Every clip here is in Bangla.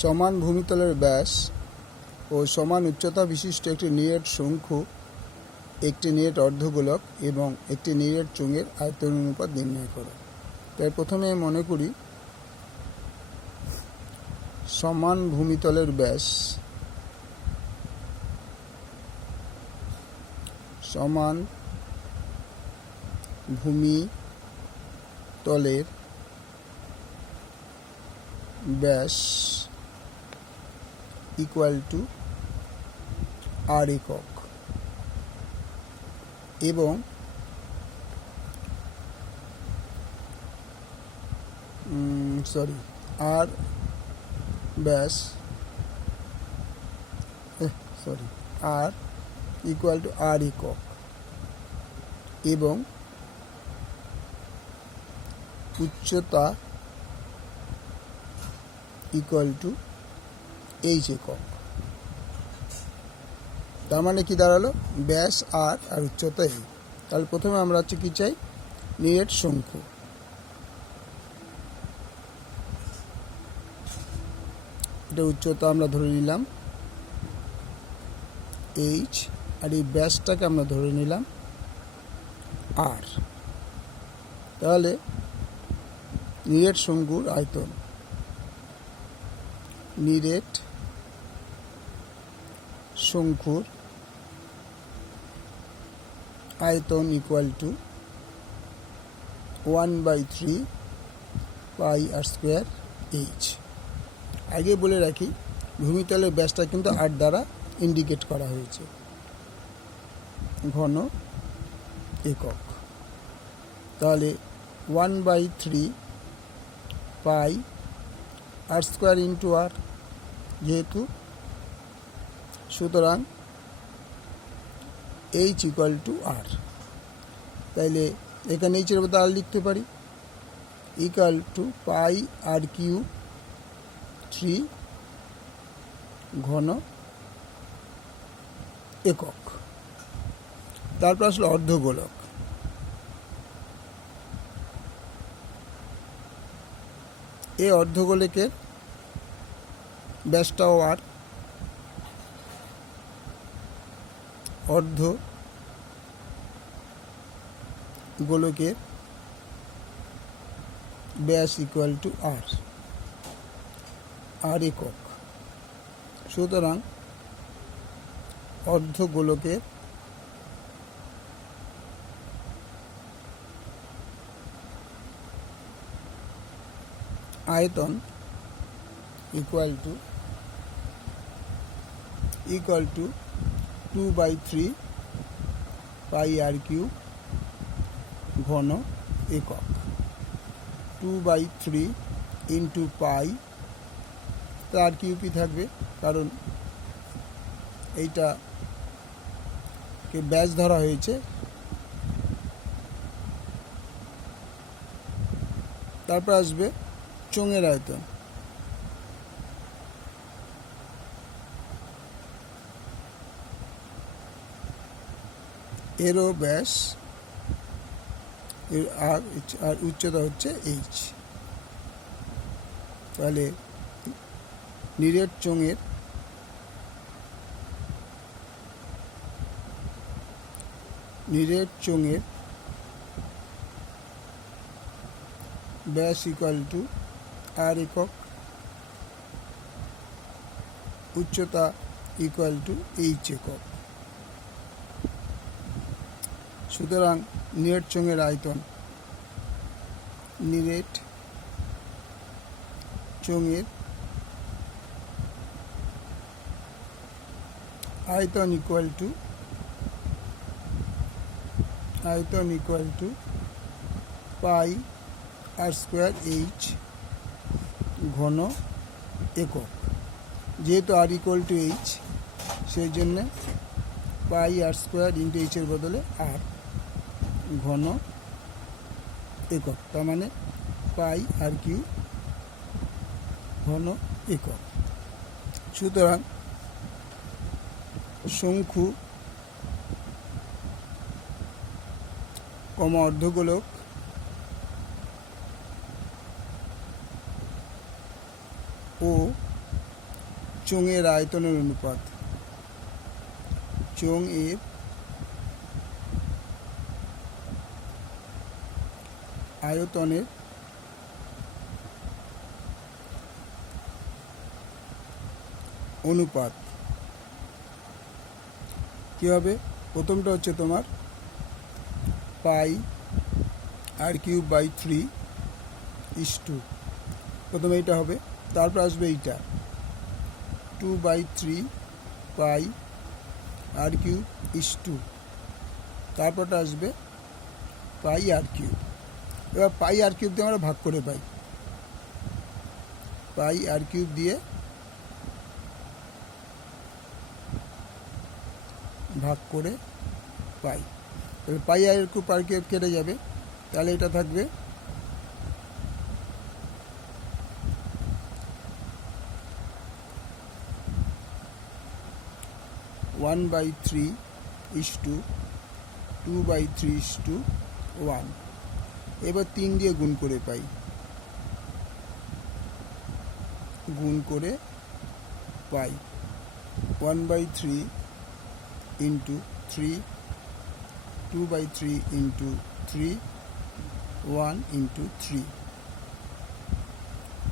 সমান ভূমিতলের ব্যাস ও সমান উচ্চতা বিশিষ্ট একটি নিরেট শঙ্কু, একটি নিরেট অর্ধগোলক এবং একটি নিরেট চোঙের আয়তন অনুপাত নির্ণয় করো। তাই প্রথমে মনে করি সমান ভূমিতলের ব্যাস সমান ভূমিতলের ব্যাস ইকুয়াল টু আর একক এবং আর ব্যাস আর ইকুয়াল টু আর একক এবং উচ্চতা ইকুয়াল টু এইচ একক। তার মানে কি দাঁড়ালো, ব্যাস আর উচ্চতা এই। তাহলে প্রথমে আমরা হচ্ছে কি চাই, নিরেট শঙ্কু। এটা উচ্চতা আমরা ধরে নিলাম এইচ, আর এই ব্যাসটাকে আমরা ধরে নিলাম আর। তাহলে নিরেট শঙ্কুর আয়তন, নিরেট শঙ্কুর আয়তন equal to 1/3 pi r square h. আগে বলে রাখি, ভূমিতলের ব্যাসটা কিন্তু আর দ্বারা ইন্ডিকেট করা হয়েছে, ঘন একক। তাহলে 1/3 পাই আর স্কোয়ার ইন্টু আর, যেহেতু সুতরাং এইচ ইকুয়াল টু আর। তাইলে এখানে এইচের মধ্যে আর লিখতে পারি, equal to pi r cube 3 ঘন একক। তারপর আসলে অর্ধগোলক। এই অর্ধগোলকের ব্যাসটাও আর, অর্ধ গোলকের ব্যাস ইকুয়াল টু আর একক। সুতরাং অর্ধ গোলকের আয়তন equal to 2/3 pi r cube ঘন একক। 2/3 ইন্টু পাই, তার কিউপি থাকবে, কারণ এইটাকে ব্যাস ধরা হয়েছে। তারপর আসবে চোঙের আয়তন, এরও ব্যাস আর উচ্চতা হচ্ছে এইচ। তাহলে নিরেট চোঙের ব্যাস ইকুয়াল টু আর একক, উচ্চতা ইকুয়াল টু এইচ একক। সুতরাং নিরেট চোঙের আয়তন, নিরেট চোঙের আয়তন equal to pi r square h ঘন একক। যেহেতু আর ইকুয়াল টু এইচ, সেই জন্যে পাই আর স্কোয়ার ইন্টু এইচের বদলে আর ঘন একক। তার মানে পাই আর কিউ ঘন একক। সুতরাং শঙ্কু অর্ধগোলক ও চোঙের আয়তনের অনুপাত, চোঙ এর আয়তনের অনুপাত কী হবে? প্রথমটা হচ্ছে তোমার পাই আর কিউব বাই 3:2, প্রথমে এইটা হবে, তারপর আসবে এইটা 2/3 পাই আর কিউব ইস 2, তারপরটা আসবে পাই আর কিউব। এবার পাই আর কিউব দিয়ে আমরা ভাগ করে পাই, পাই আর কিউব দিয়ে ভাগ করে পাই, তাহলে পাই আর কিউব কেটে যাবে, তাহলে এটা থাকবে 1/3:2/3:1। এবার 3 দিয়ে গুণ করে পাই, গুণ করে পাই 1/3 ইন্টু 3, 2/3 ইন্টু 3, 1 ইন্টু 3,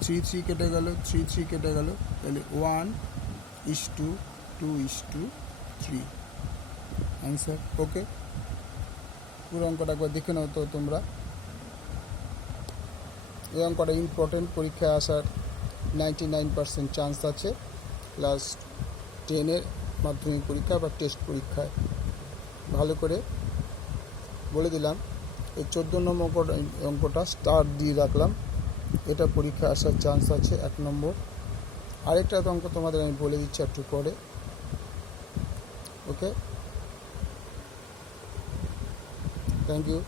3 কেটে গেল, 3 কেটে গেল, তাহলে 1:2:3 অ্যান্সার। ওকে, পুরো অঙ্কটা একবার দেখে নাও তো তোমরা। এই অঙ্কটা ইম্পর্টেন্ট, পরীক্ষায় আসার 99% চান্স আছে, ক্লাস 10-এর মাধ্যমিক পরীক্ষা বা টেস্ট পরীক্ষায়। ভালো করে বলে দিলাম, এই 14 নম্বর অঙ্কটা স্টার দিয়ে রাখলাম, এটা পরীক্ষায় আসার চান্স আছে 1 নম্বর। আরেকটা অঙ্ক তোমাদের আমি বলে দিচ্ছি একটু পরে। ওকে, থ্যাংক ইউ।